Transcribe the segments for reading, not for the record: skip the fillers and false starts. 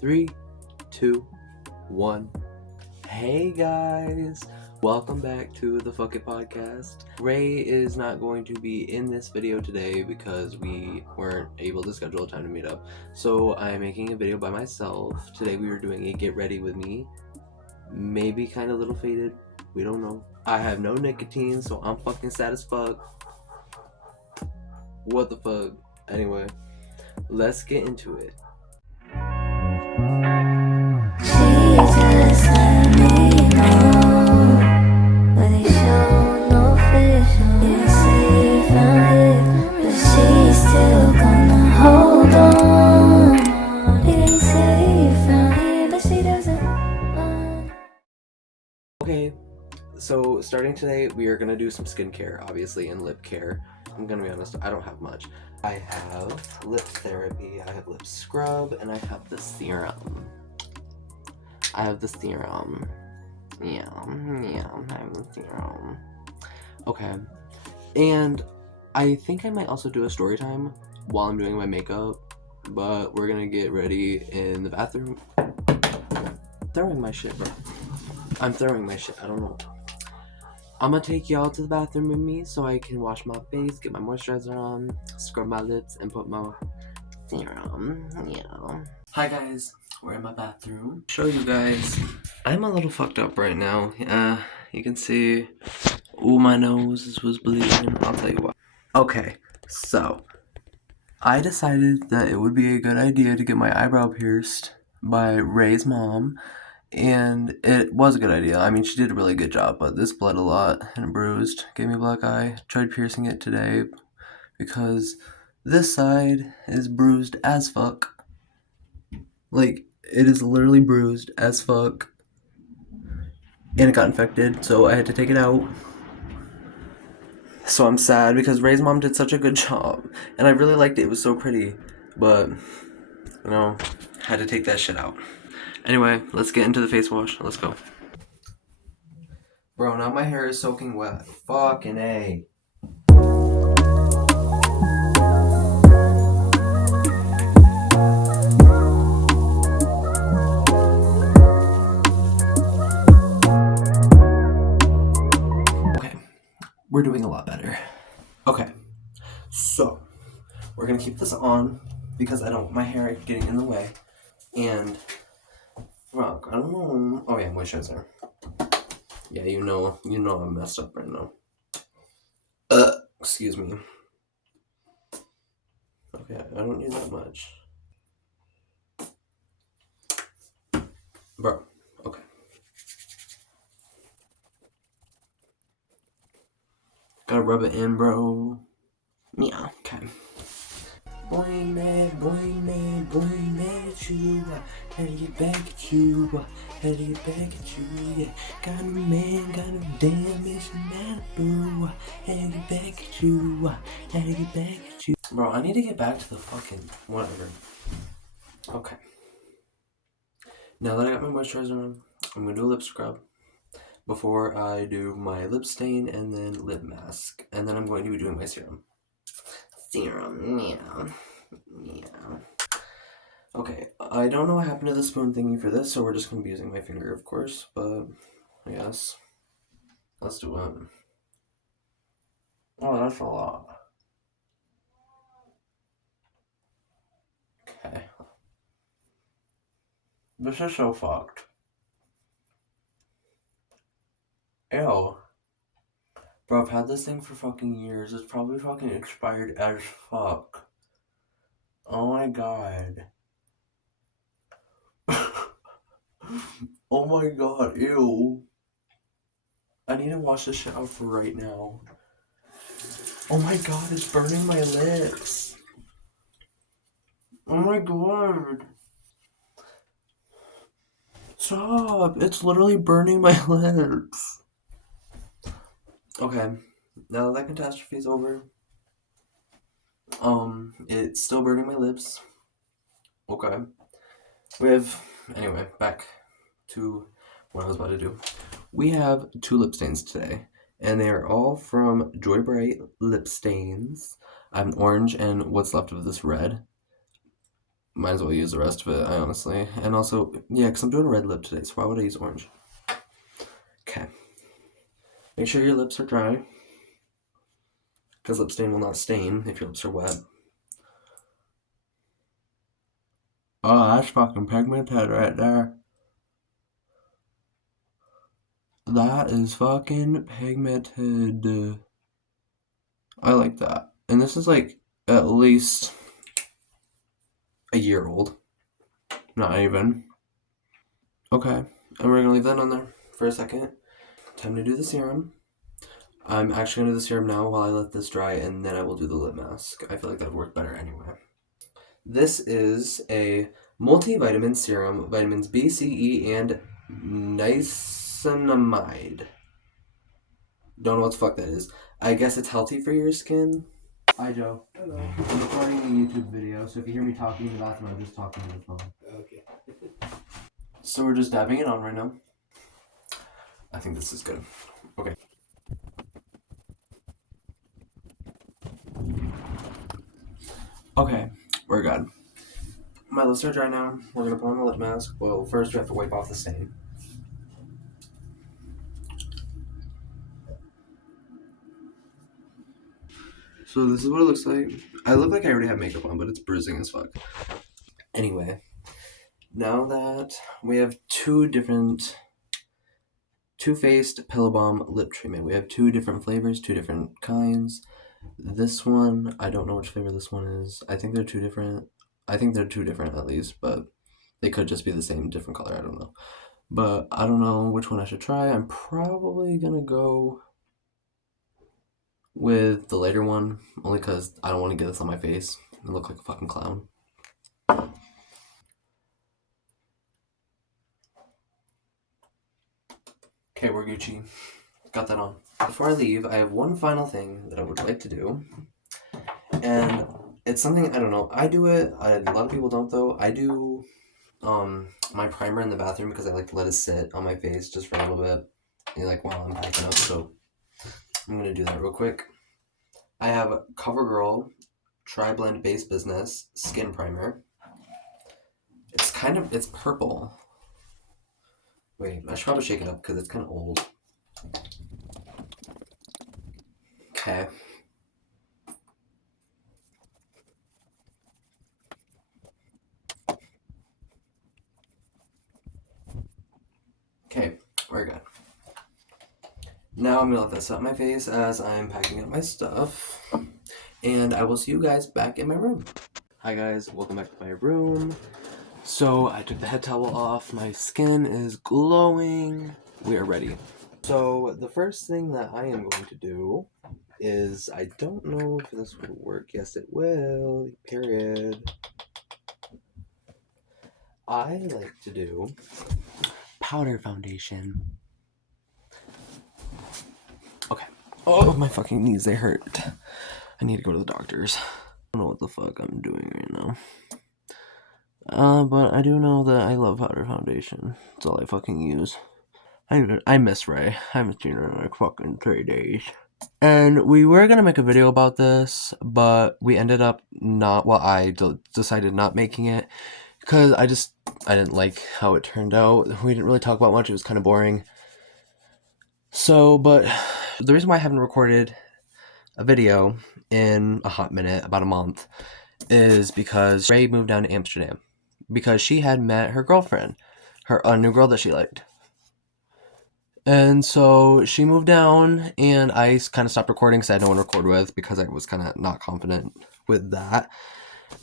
3, 2, 1. Hey guys, welcome back to the Fuck It podcast. Ray is not going to be in this video today because we weren't able to schedule a time to meet up. So I'm making a video by myself. Today we were doing a get ready with me. Maybe kind of a little faded. We don't know. I have no nicotine, so I'm fucking sad as fuck. What the fuck? Anyway, let's get into it. Okay, so starting today, we are gonna do some skincare, obviously, and lip care. I'm gonna be honest, I don't have much. I have lip therapy, I have lip scrub, and I have the serum. Yeah, I have the serum. Okay, and I think I might also do a story time while I'm doing my makeup, but we're gonna get ready in the bathroom. Throwing my shit, bro. I'm throwing my shit, I don't know. I'm gonna take y'all to the bathroom with me so I can wash my face, get my moisturizer on, scrub my lips, and put my serum. Hi guys, we're in my bathroom. Show you guys. I'm a little fucked up right now. You can see, ooh, my nose was bleeding. I'll tell you what. Okay, so I decided that it would be a good idea to get my eyebrow pierced by Ray's mom. And it was a good idea. I mean, she did a really good job, but this bled a lot and it bruised. Gave me a black eye. Tried piercing it today because this side is bruised as fuck. Like, it is literally bruised as fuck. And it got infected, so I had to take it out. So I'm sad because Ray's mom did such a good job. And I really liked it. It was so pretty. But, you know, had to take that shit out. Anyway, let's get into the face wash. Let's go. Bro, now my hair is soaking wet. Fucking A. Okay, we're doing a lot better. Okay, so we're gonna keep this on because I don't want my hair getting in the way. And, well, I don't know. Oh yeah, moisturizer. Yeah, you know I'm messed up right now. Excuse me. Okay, I don't need that much. Bro, okay. Gotta rub it in, bro. Yeah, okay. Boing mad at you. Had to get back at you. Yeah. Got no man, got no damn mission that boo. Had to get back at you. Bro, I need to get back to the fucking whatever. Okay. Now that I got my moisturizer on, I'm gonna do a lip scrub before I do my lip stain and then lip mask. And then I'm going to be doing my serum. Yeah. Okay, I don't know what happened to the spoon thingy for this, so we're just going to be using my finger, of course, but I guess. Let's do it. Oh, that's a lot. Okay. This is so fucked. Ew. Bro, I've had this thing for fucking years. It's probably fucking expired as fuck. Oh my god. Oh my god, ew. I need to wash this shit out right now. Oh my god, it's burning my lips. Oh my god. Stop, it's literally burning my lips. Okay, now that catastrophe's over. It's still burning my lips. Okay. Anyway, back to what I was about to do. We have 2 lip stains today, and they are all from Joy Bright Lip Stains. I have an orange and what's left of this red. might as well use the rest of it, I honestly. And also, yeah, because I'm doing a red lip today, so why would I use orange? Okay. Make sure your lips are dry, because lip stain will not stain if your lips are wet. Oh, that's fucking pigmented right there. That is fucking pigmented. I like that. And this is like at least a year old. Not even. Okay. And we're gonna leave that on there for a second. Time to do the serum. I'm actually gonna do the serum now while I let this dry, and then I will do the lip mask. I feel like that would work better anyway. This is a multivitamin serum, vitamins B, C, E, and niacinamide. Don't know what the fuck that is. I guess it's healthy for your skin. Hi, Joe. Hello. I'm recording a YouTube video, so if you hear me talking in the bathroom, I'm just talking to the phone. Okay. So we're just dabbing it on right now. I think this is good. Okay. Okay, we're good. My lips are dry now. We're gonna put on the lip mask. Well, first we have to wipe off the stain. So this is what it looks like. I look like I already have makeup on, but it's bruising as fuck. Anyway, now that we have Too Faced Pillow Balm lip treatment. We have two different flavors, two different kinds. This one, I don't know which flavor this one is. I think they're two different. I think they're two different at least, but they could just be the same, different color. I don't know. But I don't know which one I should try. I'm probably gonna go with the later one, only because I don't want to get this on my face and look like a fucking clown. Okay, we're Gucci. Got that on. Before I leave, I have one final thing that I would like to do. And it's something, I don't know, I do it, a lot of people don't though. I do my primer in the bathroom because I like to let it sit on my face just for a little bit, and like while I'm packing up, so I'm gonna do that real quick. I have CoverGirl Tri-Blend Base Business Skin Primer. It's purple. Wait, I should probably shake it up because it's kind of old. Okay. Okay, we're good. Now I'm gonna let that set on my face as I'm packing up my stuff. And I will see you guys back in my room. Hi guys, welcome back to my room. So I took the head towel off, my skin is glowing. We are ready. So the first thing that I am going to do is, I don't know if this will work. Yes, it will. Period. I like to do powder foundation. Okay. Oh, my fucking knees, they hurt. I need to go to the doctor's. I don't know what the fuck I'm doing right now. But I do know that I love powder foundation. That's all I fucking use. I miss Ray. I haven't seen her in like fucking 3 days. And we were gonna make a video about this, but we ended up not. Well, I decided not making it because I didn't like how it turned out. We didn't really talk about much. It was kind of boring. So, but the reason why I haven't recorded a video in a hot minute, about a month, is because Ray moved down to Amsterdam because she had met her girlfriend, a new girl that she liked. And so she moved down, and I kind of stopped recording because I had no one to record with because I was kind of not confident with that.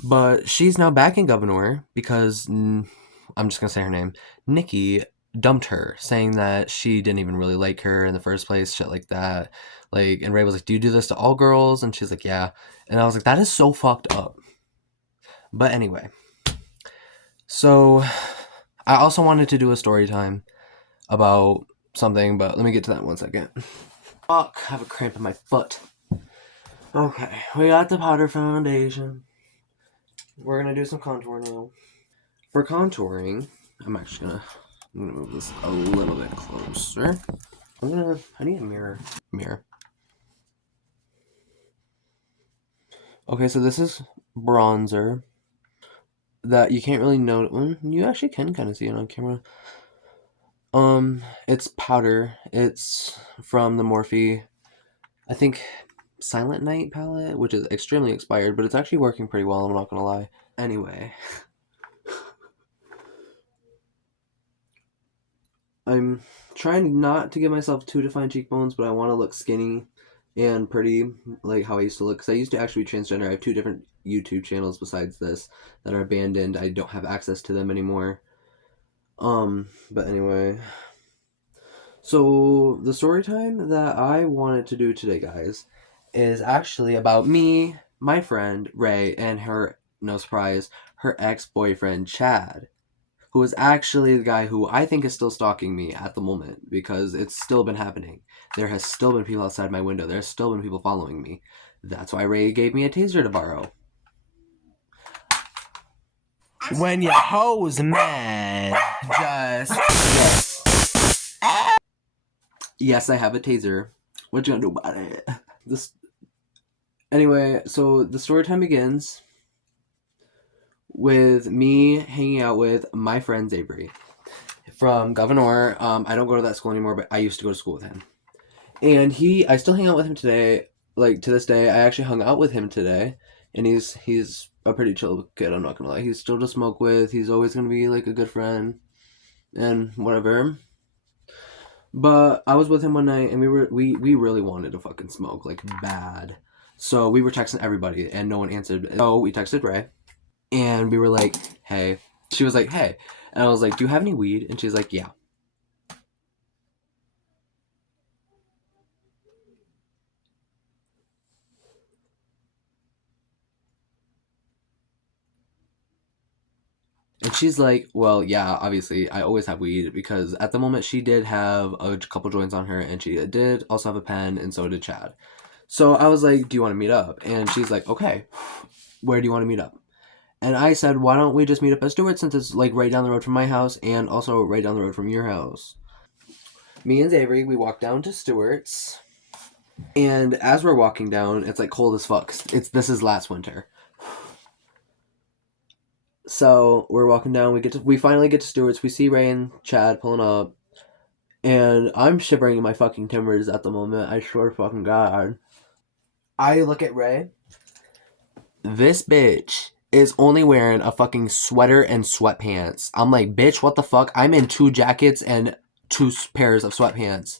But she's now back in Governor because, I'm just going to say her name, Nikki dumped her, saying that she didn't even really like her in the first place, shit like that. Like, and Ray was like, do you do this to all girls? And she's like, yeah. And I was like, that is so fucked up. But anyway. So, I also wanted to do a story time about something, but let me get to that in 1 second. Fuck, I have a cramp in my foot. Okay, we got the powder foundation. We're gonna do some contour now. For contouring, I'm gonna move this a little bit closer. I need a mirror. Mirror. Okay, so this is bronzer. that you can't really know. You actually can kind of see it on camera. It's powder. It's from the Morphe, I think, Silent Night palette, which is extremely expired, but it's actually working pretty well, I'm not gonna lie. Anyway, I'm trying not to give myself too defined cheekbones, but I want to look skinny and pretty, like how I used to look. Because I used to actually be transgender. I have 2 different YouTube channels besides this that are abandoned. I don't have access to them anymore. But anyway. So, the story time that I wanted to do today, guys, is actually about me, my friend, Ray, and her, no surprise, her ex-boyfriend, Chad, who is actually the guy who I think is still stalking me at the moment because it's still been happening. There has still been people outside my window. There's still been people following me. That's why Ray gave me a taser to borrow. When your hoes man, just Yes, I have a taser. What you gonna do about it? This. Anyway, so the story time begins with me hanging out with my friend Avery from Governor. I don't go to that school anymore, but I used to go to school with him. And I still hang out with him today. Like, to this day, I actually hung out with him today. And he's a pretty chill kid, I'm not gonna lie. He's still to smoke with. He's always gonna be, like, a good friend. And whatever. But I was with him one night, and we really wanted to fucking smoke, like, bad. So we were texting everybody, and no one answered. So we texted Ray. And we were like, hey. She was like, hey. And I was like, do you have any weed? And she's like, yeah. And she's like, well, yeah, obviously, I always have weed because at the moment she did have a couple joints on her and she did also have a pen and so did Chad. So I was like, do you want to meet up? And she's like, okay, where do you want to meet up? And I said, why don't we just meet up at Stewart since it's like right down the road from my house and also right down the road from your house. Me and Avery, we walked down to Stewart's. And as we're walking down, it's like cold as fuck. This is last winter. So we're walking down. We finally get to Stewart's. We see Ray and Chad pulling up, and I'm shivering in my fucking timbers at the moment. I swear to fucking God. I look at Ray. This bitch is only wearing a fucking sweater and sweatpants. I'm like, bitch, what the fuck? I'm in 2 jackets and 2 pairs of sweatpants,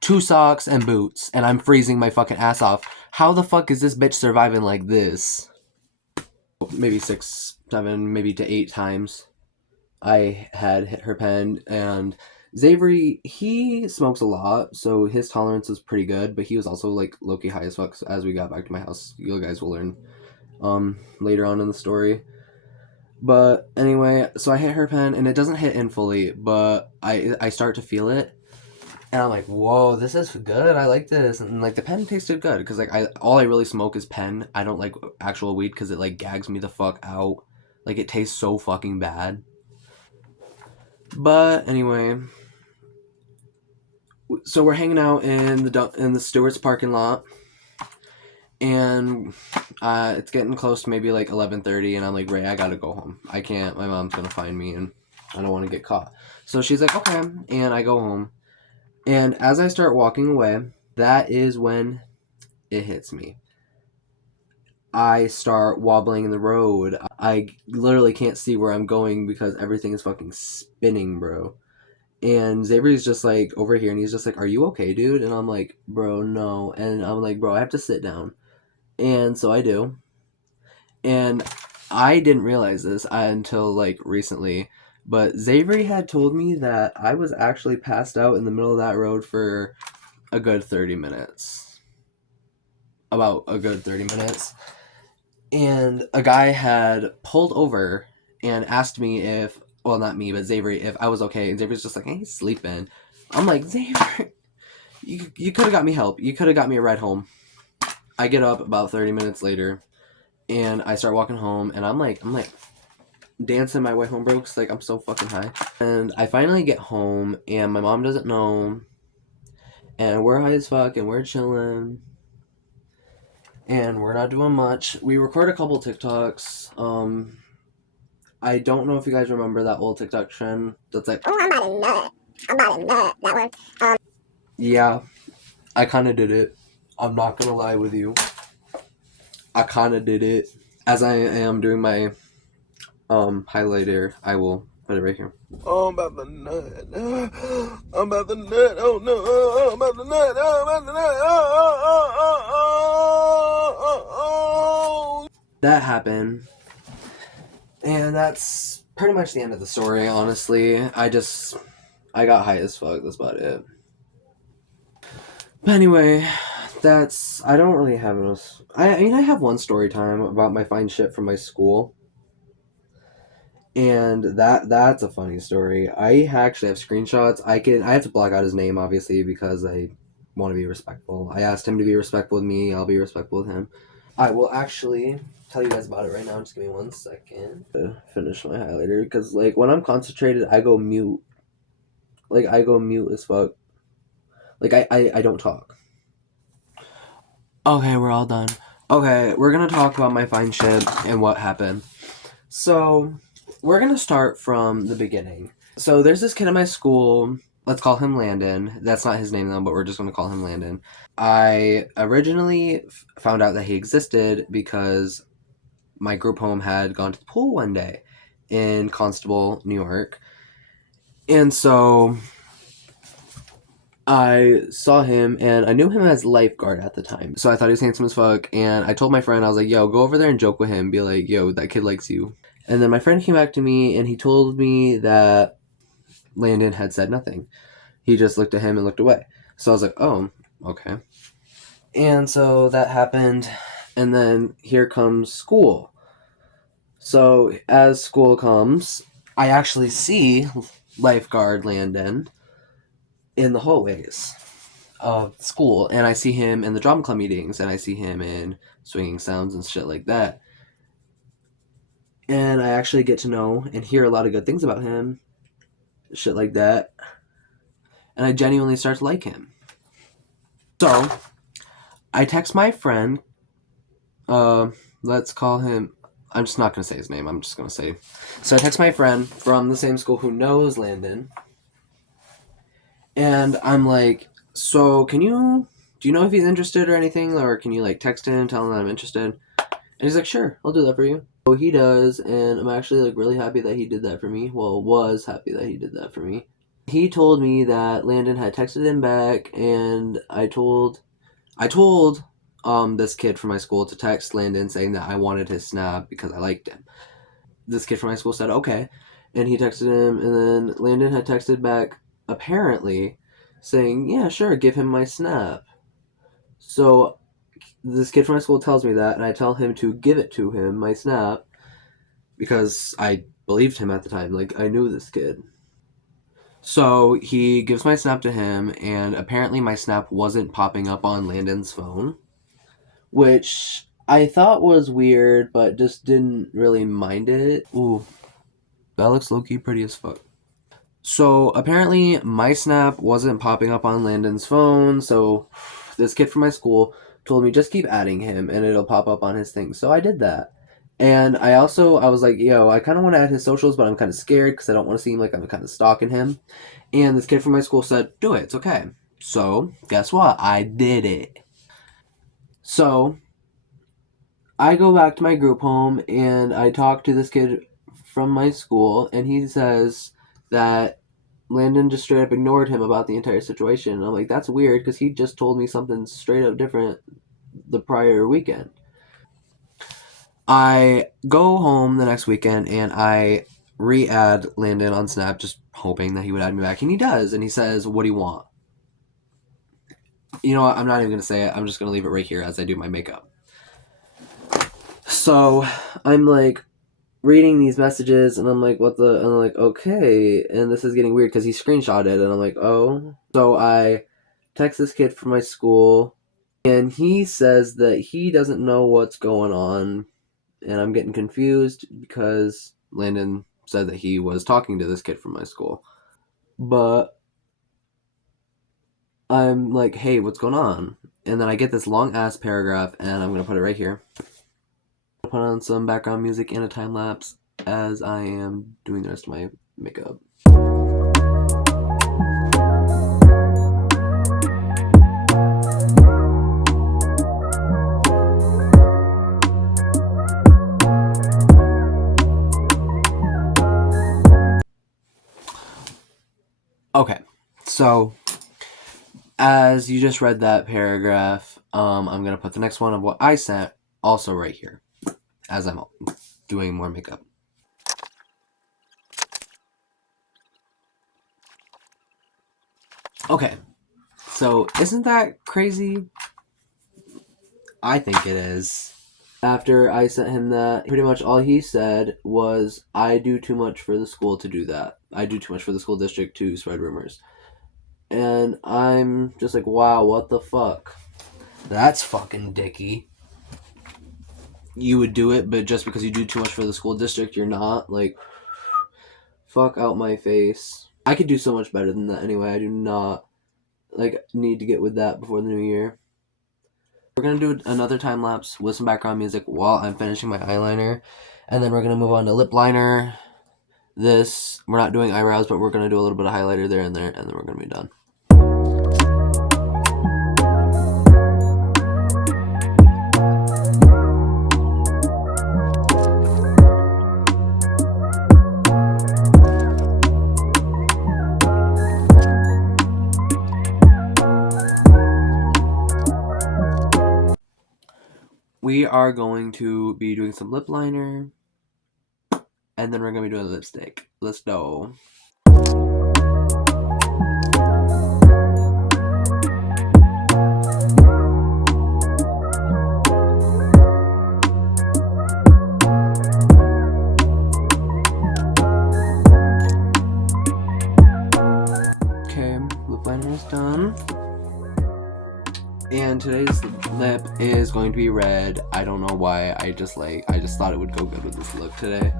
2 socks and boots, and I'm freezing my fucking ass off. How the fuck is this bitch surviving like this? Maybe 6, 7, maybe to 8 times I had hit her pen, and Xavery, he smokes a lot, so his tolerance is pretty good, but he was also like low-key high as fuck. So as we got back to my house, you guys will learn later on in the story. But anyway, so I hit her pen, and it doesn't hit in fully, but I start to feel it, and I'm like, whoa, this is good. I like this, and like the pen tasted good because like all I really smoke is pen. I don't like actual weed because it like gags me the fuck out. Like it tastes so fucking bad. But anyway, so we're hanging out in the Stewart's parking lot, and it's getting close to maybe like 11:30, and I'm like, Ray, I gotta go home. I can't. My mom's gonna find me, and I don't want to get caught. So she's like, okay, and I go home. And as I start walking away, that is when it hits me. I start wobbling in the road. I literally can't see where I'm going because everything is fucking spinning, bro. And Xavier's just like over here and he's just like, are you okay, dude? And I'm like, bro, no. And I'm like, bro, I have to sit down. And so I do. And I didn't realize this until like recently. But Xavier had told me that I was actually passed out in the middle of that road for a good 30 minutes. About a good 30 minutes. And a guy had pulled over and asked me if, well, not me, but Xavier, if I was okay. And Xavier's just like, hey, he's sleeping. I'm like, Xavier, you could have got me help. You could have got me a ride home. I get up about 30 minutes later, and I start walking home, and I'm like dancing my way home, bro, because like I'm so fucking high. And I finally get home, and my mom doesn't know, and we're high as fuck, and we're chilling, and we're not doing much. We record a couple TikToks, I don't know if you guys remember that old TikTok trend that's like, Oh, I'm about a nut. I'm about a nut. That one. Yeah, I kind of did it. I'm not gonna lie with you. I kind of did it. As I am doing my highlighter, I will put it right here. Oh, I'm about the nut. I'm about the nut. Oh no. Oh, I'm about the nut. Oh, I'm about the nut. Oh. That happened. And that's pretty much the end of the story, honestly. I got high as fuck. That's about it. But anyway, I don't really have enough. I mean, I have one story time about my fine shit from my school. And that's a funny story. I actually have screenshots. I have to block out his name, obviously, because I want to be respectful. I asked him to be respectful with me. I'll be respectful with him. I will actually tell you guys about it right now. Just give me 1 second to finish my highlighter, because like when I'm concentrated, I go mute. Like I go mute as fuck. Like I don't talk. Okay, we're all done. Okay, we're gonna talk about my fine shit and what happened. So we're gonna start from the beginning. So there's this kid in my school. Let's call him Landon. That's not his name though, but we're just gonna call him Landon. I originally found out that he existed because my group home had gone to the pool one day in Constable, New York. And so I saw him and I knew him as lifeguard at the time. So I thought he was handsome as fuck. And I told my friend, I was like, yo, go over there and joke with him. Be like, yo, that kid likes you. And then my friend came back to me and he told me that Landon had said nothing. He just looked at him and looked away. So I was like, oh, okay. And so that happened. And then here comes school. So as school comes, I actually see lifeguard Landon in the hallways of school, and I see him in the drama club meetings, and I see him in swinging sounds and shit like that. And I actually get to know and hear a lot of good things about him, shit like that. And I genuinely start to like him. So I text my friend, let's call him, I'm just not going to say his name, I'm just going to say. So I text my friend from the same school who knows Landon, and I'm like, so do you know if he's interested or anything, or can you like text him, tell him that I'm interested? And he's like, sure, I'll do that for you. So he does, and I'm actually like really happy that he did that for me. Well, was happy that he did that for me. He told me that Landon had texted him back, and I told this kid from my school to text Landon saying that I wanted his snap because I liked him. This kid from my school said okay, and he texted him, and then Landon had texted back apparently saying, yeah, sure, give him my snap. So this kid from my school tells me that, and I tell him to give it to him, my snap, because I believed him at the time. Like, I knew this kid. So he gives my snap to him, and apparently my snap wasn't popping up on Landon's phone, which I thought was weird, but just didn't really mind it. Ooh, that looks low-key pretty as fuck. So apparently my snap wasn't popping up on Landon's phone, so this kid from my school told me just keep adding him and it'll pop up on his thing. So I did that. And I was like, yo, I kind of want to add his socials, but I'm kind of scared because I don't want to seem like I'm kind of stalking him. And this kid from my school said, do it, it's okay. So guess what? I did it. So I go back to my group home and I talk to this kid from my school, and he says that Landon just straight up ignored him about the entire situation. And I'm like, that's weird because he just told me something straight up different the prior weekend. I go home the next weekend and I re-add Landon on Snap, just hoping that he would add me back, and he does. And he says, what do you want? You know what? I'm not even going to say it. I'm just going to leave it right here as I do my makeup. So I'm like reading these messages and I'm like, and I'm like, okay. And this is getting weird because he screenshotted it and I'm like, oh. So I text this kid from my school and he says that he doesn't know what's going on. And I'm getting confused because Landon said that he was talking to this kid from my school. But I'm like, hey, what's going on? And then I get this long ass paragraph and I'm going to put it right here. Put on some background music and a time lapse as I am doing the rest of my makeup. Okay, so as you just read that paragraph, I'm gonna put the next one of what I sent also right here as I'm doing more makeup. Okay, so isn't that crazy? I think it is. After I sent him that, pretty much all he said was, I do too much for the school to do that. I do too much for the school district to spread rumors. And I'm just like, wow, what the fuck? That's fucking dicky. You would do it, but just because you do too much for the school district, you're not. Like, fuck out my face. I could do so much better than that anyway. I do not, need to get with that before the new year. We're going to do another time lapse with some background music while I'm finishing my eyeliner. And then we're going to move on to lip liner. We're not doing eyebrows, but we're going to do a little bit of highlighter there, and then we're going to be done. We are going to be doing some lip liner, and then we're going to be doing lipstick. Let's go. Okay, lip liner is done. And today's lip is going to be red. I don't know why. I just thought it would go good with this look today.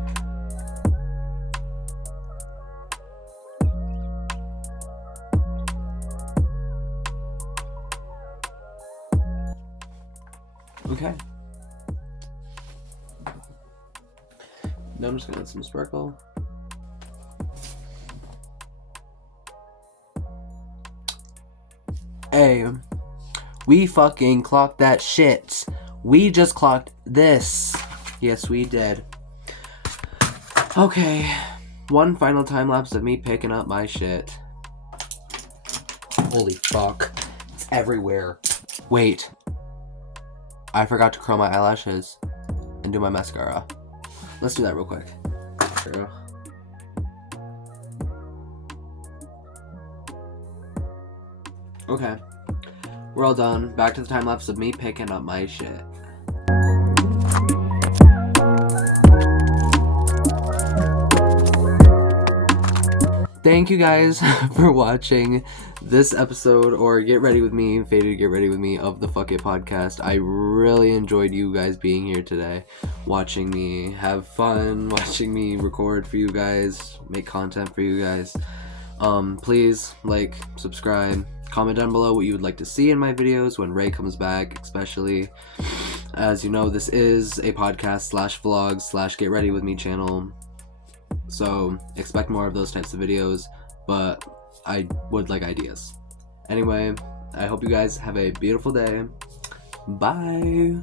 Okay. Now I'm just gonna add some sparkle. Hey, we fucking clocked that shit. We just clocked this. Yes, we did. Okay, one final time lapse of me picking up my shit. Holy fuck. It's everywhere. Wait. I forgot to curl my eyelashes and do my mascara. Let's do that real quick. Okay. We're all done. Back to the time lapse of me picking up my shit. Thank you guys for watching this episode, or Get Ready With Me, Faded Get Ready With Me of the Fuck It podcast. I really enjoyed you guys being here today, watching me have fun, watching me record for you guys, make content for you guys. Please like, subscribe, comment down below what you would like to see in my videos when Ray comes back, especially. As you know, this is a podcast / vlog / Get Ready With Me channel. So expect more of those types of videos, but I would like ideas. Anyway, I hope you guys have a beautiful day. Bye.